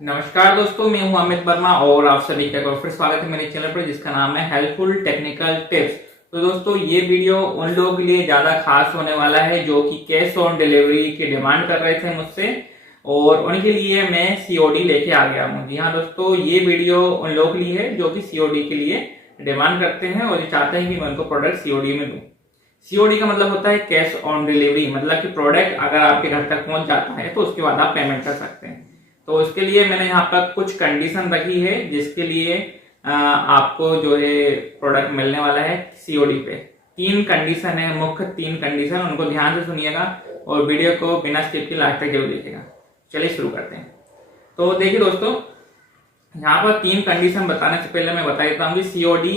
नमस्कार दोस्तों, मैं हूं अमित वर्मा और आप सभी का एक बार फिर स्वागत है मेरे चैनल पर जिसका नाम है हेल्पफुल टेक्निकल टिप्स। तो दोस्तों ये वीडियो उन लोगों के लिए ज्यादा खास होने वाला है जो कि कैश ऑन डिलीवरी की डिमांड कर रहे थे मुझसे, और उनके लिए मैं सीओडी लेके आ गया हूँ। जी हाँ दोस्तों, ये वीडियो उन लोगों के लिए है जो कि सीओडी के लिए डिमांड करते हैं और ये चाहते हैं कि मैं उनको प्रोडक्ट सीओडी में दूं। सीओडी का मतलब होता है कैश ऑन डिलीवरी, मतलब कि प्रोडक्ट अगर आपके घर तक पहुंच जाता है तो उसके बाद आप पेमेंट कर सकते हैं। तो इसके लिए मैंने यहाँ पर कुछ कंडीशन रखी है जिसके लिए आपको जो है प्रोडक्ट मिलने वाला है सीओडी पे। 3 कंडीशन है, मुख्य 3 कंडीशन, उनको ध्यान से सुनिएगा और वीडियो को बिना स्किप के लास्ट तक जरूर देखिएगा। चलिए शुरू करते हैं। तो देखिए दोस्तों, यहाँ पर 3 कंडीशन बताने से पहले मैं बता देता हूँ कि सीओडी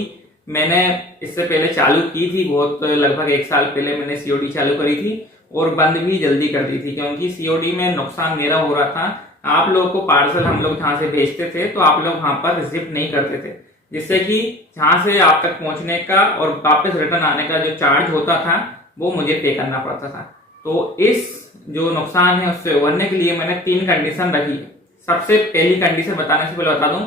मैंने इससे पहले चालू की थी, बहुत लगभग 1 साल पहले मैंने सीओडी चालू करी थी और बंद भी जल्दी कर दी थी, क्योंकि सीओडी में नुकसान मेरा हो रहा था। आप लोगों को पार्सल हम लोग जहां से भेजते थे तो आप लोग वहां पर रिसीव नहीं करते थे, जिससे कि जहां से आप तक पहुंचने का और वापस रिटर्न आने का जो चार्ज होता था वो मुझे पे करना पड़ता था। तो इस जो नुकसान है उससे उभरने के लिए मैंने 3 कंडीशन रखी है। सबसे पहली कंडीशन बताने से पहले बता दूं,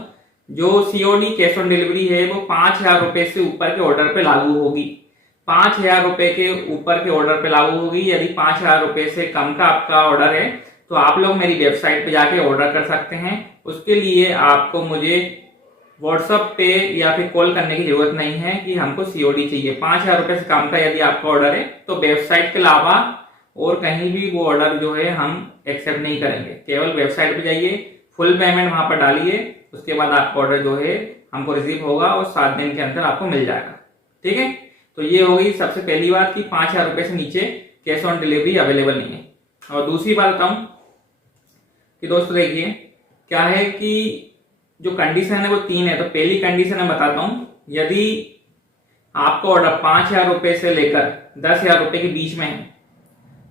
जो सीओडी कैश ऑन डिलीवरी है वो 5,000 रुपए से ऊपर के ऑर्डर पे लागू होगी। 5,000 रुपए के ऊपर के ऑर्डर पे लागू होगी। यदि 5,000 रुपए से कम का आपका ऑर्डर है तो आप लोग मेरी वेबसाइट पे जाके ऑर्डर कर सकते हैं। उसके लिए आपको मुझे व्हाट्सएप पे या फिर कॉल करने की जरूरत नहीं है कि हमको सीओडी चाहिए। 5,000 रुपए से कम का यदि आपका ऑर्डर है तो वेबसाइट के अलावा और कहीं भी वो ऑर्डर जो है हम एक्सेप्ट नहीं करेंगे। केवल वेबसाइट पे जाइए, फुल पेमेंट वहां पर डालिए, उसके बाद आपका ऑर्डर जो है हमको रिसीव होगा और 7 दिन के अंदर आपको मिल जाएगा। ठीक है, तो ये हो गई सबसे पहली बात कि 5,000 रुपए से नीचे कैश ऑन डिलीवरी अवेलेबल नहीं है। और दूसरी बात बताऊं कि दोस्तों देखिए क्या है कि जो कंडीशन है वो 3 है। तो पहली कंडीशन मैं बताता हूं, यदि आपका ऑर्डर 5,000 रुपए से लेकर 10,000 रुपए के बीच में है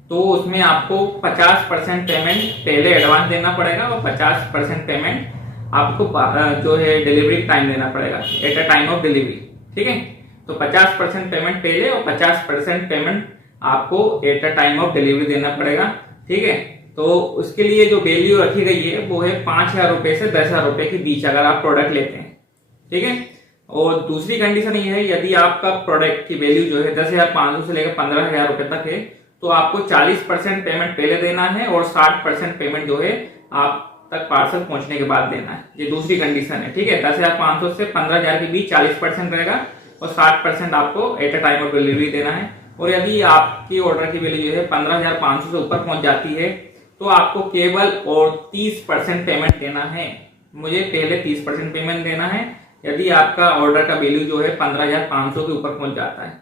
तो उसमें आपको 50% पेमेंट पहले एडवांस देना पड़ेगा और 50% पेमेंट आपको जो है डिलीवरी टाइम देना पड़ेगा, at a time of delivery. ठीक है, तो 50% पेमेंट पहले और 50% पेमेंट आपको at a time of delivery देना पड़ेगा। ठीक है, तो उसके लिए जो वैल्यू रखी गई है वो है 5,000 रुपए से 10,000 रुपए के बीच अगर आप प्रोडक्ट लेते हैं। ठीक है, और दूसरी कंडीशन ये है, यदि आपका प्रोडक्ट की वैल्यू जो है 10,500 से लेकर 15,000 रुपए तक है तो आपको 40% पेमेंट पहले देना है और 60% पेमेंट जो है आप तक पार्सल पहुंचने के बाद देना है। ये दूसरी कंडीशन है। ठीक है, 10,500 से 15,000 के बीच 40% रहेगा और 60% आपको at a time of delivery देना है। और यदि आपकी ऑर्डर की वैल्यू जो है 15,500 से ऊपर पहुंच जाती है तो आपको केवल और 30% पेमेंट देना है। मुझे पहले 30% पेमेंट देना है यदि आपका ऑर्डर का वैल्यू जो है 15,500 के ऊपर पहुंच जाता है।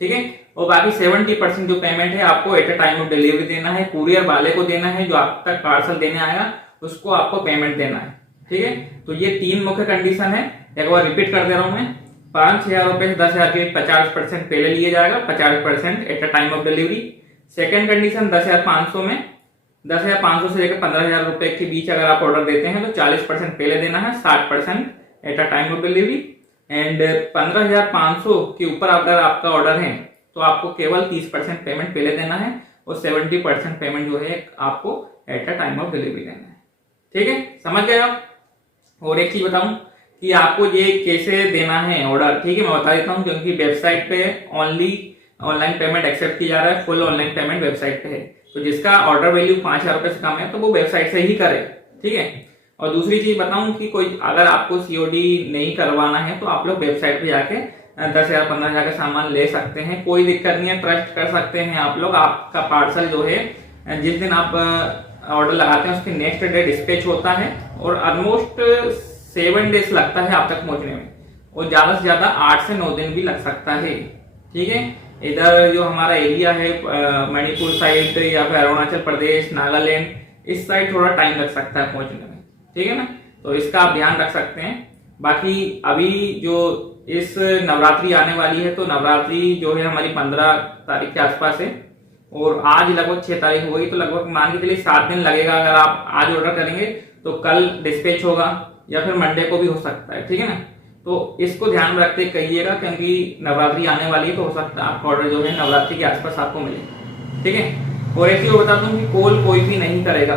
ठीक है, और बाकी 70% जो पेमेंट है आपको at a time of delivery देना है, कुरियर वाले को देना है, जो आप तक पार्सल देने आएगा उसको आपको पेमेंट देना है। ठीक है, तो ये 3 मुख्य कंडीशन है। एक बार रिपीट कर दे रहा हूं मैं, 5,000 रुपए से 10,000 के 50% पहले लिए जाएगा, 50% at a time of delivery. Second condition 10,500 में 10,500 से लेकर 15,000 रुपए के बीच अगर आप ऑर्डर देते हैं तो 40% पहले देना है, 60% at a time of delivery. And 15,500 के ऊपर अगर आपका ऑर्डर है तो आपको केवल 30% पेमेंट पहले देना है और 70% पेमेंट जो है आपको at a time of delivery देना है। ठीक है, समझ गए आप। और एक चीज बताऊं कि आपको ये कैसे देना है ऑर्डर। ठीक है, मैं बता देता हूं, क्योंकि वेबसाइट पे ओनली ऑनलाइन पेमेंट एक्सेप्ट किया जा रहा है, फुल ऑनलाइन पेमेंट वेबसाइट पे है। तो जिसका ऑर्डर वैल्यू 5,000 रुपए से कम है तो वो वेबसाइट से ही करे। ठीक है, और दूसरी चीज बताऊं कि कोई अगर आपको सीओडी नहीं करवाना है तो आप लोग वेबसाइट पे जाके 10,000 15,000 का सामान ले सकते हैं, कोई दिक्कत नहीं है, ट्रस्ट कर सकते हैं आप लोग। आपका पार्सल जो है जिस दिन आप ऑर्डर लगाते हैं उसके नेक्स्ट डे डिस्पैच होता है और ऑलमोस्ट 7 डेज लगता है आप तक पहुंचने में, और ज्यादा से ज्यादा 8 से 9 दिन भी लग सकता है। ठीक है, इधर जो हमारा एरिया है मणिपुर साइड या फिर अरुणाचल प्रदेश, नागालैंड, इस साइड थोड़ा टाइम लग सकता है पहुंचने में। ठीक है ना, तो इसका आप ध्यान रख सकते हैं। बाकी अभी जो इस नवरात्रि आने वाली है तो नवरात्रि जो है हमारी 15 तारीख के आसपास है और आज लगभग 6 तारीख हो गई, तो लगभग मान के चलिए 7 दिन लगेगा। अगर आप आज ऑर्डर करेंगे तो कल डिस्पैच होगा या फिर मंडे को भी हो सकता है। ठीक है ना, तो इसको ध्यान में रखते कहिएगा, क्योंकि नवरात्रि आने वाली है तो हो सकता है आपका ऑर्डर जो है नवरात्रि के आसपास आपको मिले। ठीक है, और एक चीज बता दूं कि कॉल कोई भी नहीं करेगा,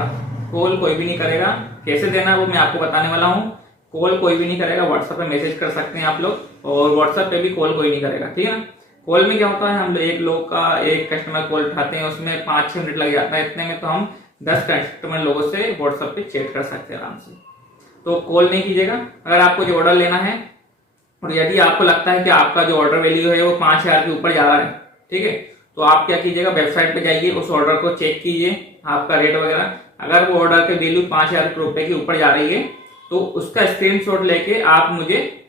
कॉल कोई भी नहीं करेगा। कैसे देना है वो मैं आपको बताने वाला हूँ। कॉल कोई भी नहीं करेगा, व्हाट्सएप पे मैसेज कर सकते हैं आप लोग, और व्हाट्सएप पे भी कॉल कोई नहीं करेगा, ठीक है ना। कॉल में क्या होता है, हम एक लोग का एक कस्टमर कॉल उठाते हैं, उसमें 5-6 मिनट लग जाता है, इतने में तो हम 10 कस्टमर लोगों से व्हाट्सएप पे चैट कर सकते हैं आराम से। तो कॉल नहीं कीजिएगा। अगर आपको जो ऑर्डर लेना है और यदि आपको लगता है कि आपका जो ऑर्डर वैल्यू है वो 5,000 के ऊपर जा रहा है, ठीक है, तो आप क्या कीजिएगा, वेबसाइट पे जाइए, उस ऑर्डर को चेक कीजिए, आपका रेट वगैरह। अगर वो ऑर्डर की वैल्यू 5,000 रुपए के ऊपर जा रही है तो उसका स्क्रीनशॉट लेके आप मुझे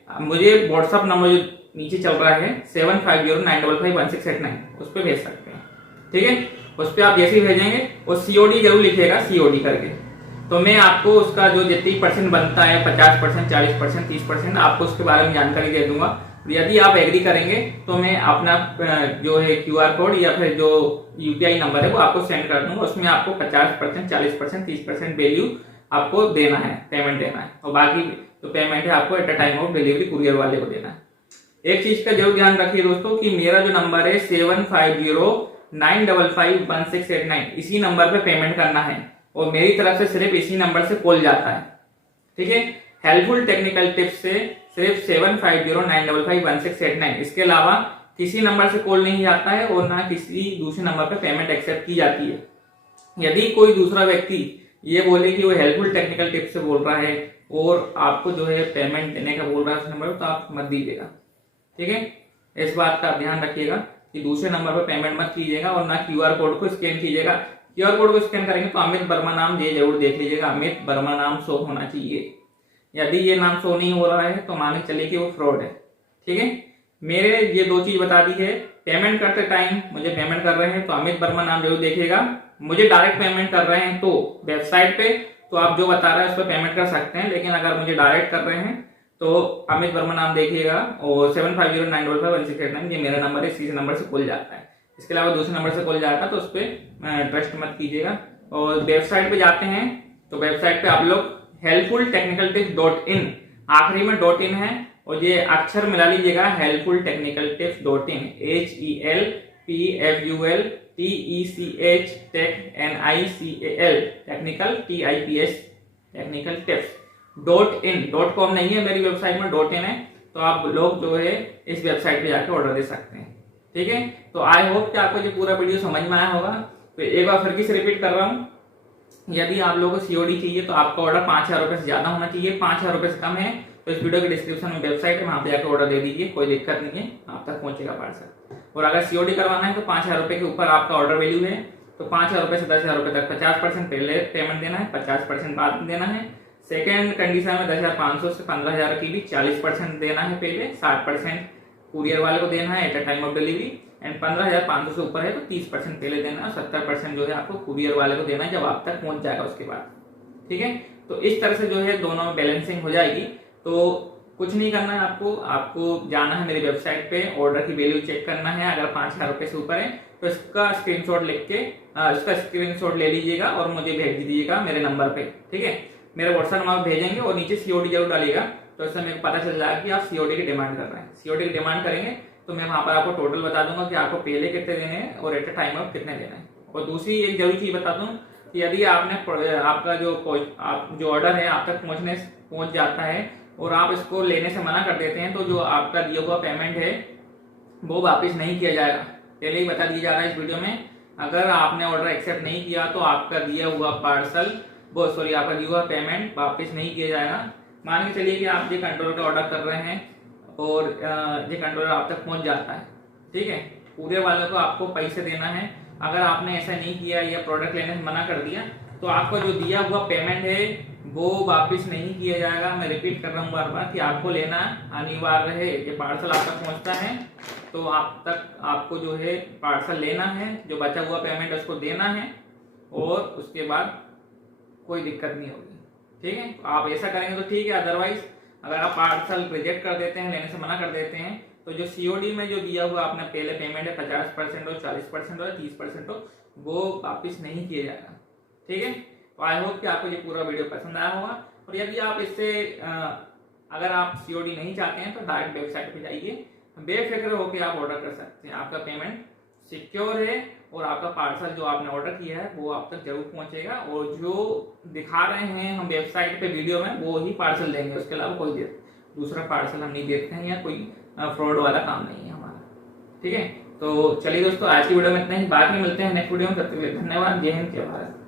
व्हाट्सअप नंबर जो नीचे चल रहा है 7509551689 उस पर भेज सकते हैं, ठीक है। उस पर आप जैसे ही भेजेंगे वो COD जरूर लिखिएगा, COD करके, तो मैं आपको उसका जो जितनी परसेंट बनता है 50%, 40%, 30%, आपको उसके बारे में जानकारी दे दूंगा। यदि आप एग्री करेंगे तो मैं अपना जो है QR कोड या फिर जो UPI नंबर है वो आपको सेंड कर दूंगा। उसमें आपको 50%, 40%, 30% वैल्यू आपको देना है, पेमेंट देना है, और बाकी जो पेमेंट है आपको at a time of delivery courier वाले को देना है। एक चीज का जरूर ध्यान रखिए दोस्तों कि मेरा जो नंबर है 7509551689, इसी नंबर पे पेमेंट करना है, और मेरी तरफ से सिर्फ इसी नंबर से कॉल जाता है, ठीक है। हेल्पफुल टेक्निकल टिप्स से सिर्फ 7509551689, इसके अलावा किसी नंबर से कॉल नहीं जाता है और ना किसी दूसरे नंबर पे पेमेंट एक्सेप्ट की जाती है। यदि कोई दूसरा व्यक्ति ये बोले कि वो हेल्पफुल टेक्निकल टिप्स से बोल रहा है और आपको जो है पेमेंट देने का बोल रहा है उस नंबर पर, तो आप मत दीजिएगा, ठीक है। इस बात का ध्यान रखिएगा कि दूसरे नंबर पर पेमेंट मत कीजिएगा और ना QR कोड को स्कैन कीजिएगा। QR कोड को स्कैन करेंगे तो अमित वर्मा नाम ये जरूर देख लीजिएगा, अमित वर्मा नाम शो होना चाहिए। यदि ये नाम शो नहीं हो रहा है तो मान के चलिए कि वो फ्रॉड है, ठीक है। मेरे ये 2 चीज बता दी है। पेमेंट करते टाइम मुझे पेमेंट कर रहे हैं तो अमित वर्मा नाम जरूर देखिएगा। मुझे डायरेक्ट पेमेंट कर रहे हैं तो वेबसाइट पे तो आप जो बता रहे हैं उस पर पेमेंट कर सकते हैं, लेकिन अगर मुझे डायरेक्ट कर रहे हैं तो अमित वर्मा नाम देखिएगा, और 7509551689 ये मेरा नंबर है, इसी नंबर से कॉल जाता है। इसके अलावा दूसरे नंबर से कॉल जाता है तो उस पर ट्रस्ट मत कीजिएगा। और वेबसाइट पे जाते हैं तो वेबसाइट पे आप लोग helpfultechnicaltips.in, आखिरी में .in है और ये अक्षर मिला लीजिएगा, helpfultechnicaltips.in, HELPFUL TECH TECHNICAL technical TIPS technical tips .in, .com नहीं है मेरी वेबसाइट में, .in है, तो आप लोग जो है इस वेबसाइट पे जाके ऑर्डर दे सकते हैं, ठीक है। तो आई होप कि आपको ये पूरा वीडियो समझ में आया होगा। तो एक बार फिर से रिपीट कर रहा हूँ, यदि आप लोगों को COD चाहिए तो आपका ऑर्डर 5,000 रुपए से ज्यादा होना चाहिए। 5,000 रुपए से कम है तो इस वीडियो के डिस्क्रिप्शन में वेबसाइट है, वहां पे जाकर ऑर्डर दे दीजिए, कोई दिक्कत नहीं है, आप तक पहुंचेगा पार्सल। और अगर COD करवाना है तो 5,000 रुपए के ऊपर आपका ऑर्डर वैल्यू है तो 5,000 रुपए से 10,000 रुपए तक 50% पहले पेमेंट देना है, 50% बाद में देना है। सेकेंड कंडीशन में 10,500 से 15,000 की भी 40% देना है पहले, 60% कुरियर वाले को देना है at a time of delivery, and 15,500 से ऊपर है तो 30% पहले देना है, 70% जो है आपको कुरियर वाले को देना है जब आप तक पहुंच जाएगा उसके बाद, ठीक है। तो इस तरह से जो है दोनों में बैलेंसिंग हो जाएगी। तो कुछ नहीं करना है आपको जाना है मेरी वेबसाइट पे, ऑर्डर की वैल्यू चेक करना है, अगर 5,000 रुपए से ऊपर है तो इसका स्क्रीनशॉट ले लीजिएगा और मुझे भेज दीजिएगा मेरे नंबर पे, ठीक है। मेरे व्हाट्सएप नंबर भेजेंगे और नीचे COD जरूर डालिएगा, तो इससे मेरे को पता चल जाएगा कि आप COD की डिमांड कर रहे हैं। COD की डिमांड करेंगे तो मैं वहां पर आपको टोटल बता दूंगा कि आपको पहले कितने देने हैं और एट अ टाइम ऑफ कितने देने हैं। और दूसरी एक जरूरी चीज बता दूं कि यदि आपका जो ऑर्डर है आप तक पहुंच जाता है और आप इसको लेने से मना कर देते हैं तो जो आपका दिया हुआ पेमेंट है वो वापस नहीं किया जाएगा। पहले ही बता दिया जा रहा है इस वीडियो में, अगर आपने ऑर्डर एक्सेप्ट नहीं किया तो आपका दिया हुआ आपका दिया हुआ पेमेंट वापस नहीं किया जाएगा। मान के चलिए कि आप ये कंट्रोलर का ऑर्डर कर रहे हैं और ये कंट्रोलर आप तक पहुंच जाता है, ठीक है, पूरे वालों को आपको पैसे देना है। अगर आपने ऐसा नहीं किया या प्रोडक्ट लेने से मना कर दिया तो आपका जो दिया हुआ पेमेंट है वो वापस नहीं किया जाएगा। मैं रिपीट कर रहा हूँ बार बार कि आपको लेना अनिवार्य है। ये पार्सल आप तक पहुंचता है तो आपको जो है पार्सल लेना है, जो बचा हुआ पेमेंट उसको देना है और उसके बाद कोई दिक्कत नहीं होगी, ठीक है। तो आप ऐसा करेंगे तो ठीक है, अदरवाइज अगर आप पार्सल रिजेक्ट कर देते हैं, लेने से मना कर देते हैं, तो जो COD में जो दिया हुआ आपने पहले पेमेंट है 50% हो, 40% हो, 30% हो, वो वापिस नहीं किया जाएगा, ठीक है। तो आई होप कि आपको ये पूरा वीडियो पसंद आया होगा। और यदि आप इससे अगर आप COD नहीं चाहते हैं तो डायरेक्ट वेबसाइट पे जाइए, बेफिक्र होकर आप ऑर्डर कर सकते हैं, आपका पेमेंट सिक्योर है और आपका पार्सल जो आपने ऑर्डर किया है वो आप तक जरूर पहुंचेगा, और जो दिखा रहे हैं हम वेबसाइट पे वीडियो में वो ही पार्सल देंगे, उसके अलावा कोई दूसरा पार्सल हम नहीं देते हैं, या कोई फ्रॉड वाला काम नहीं है हमारा। ठीक है, तो चलिए दोस्तों आज की वीडियो में इतना ही, बाद में मिलते हैं नेक्स्ट वीडियो में। करते हुए धन्यवाद। जय हिंद, जय भारत।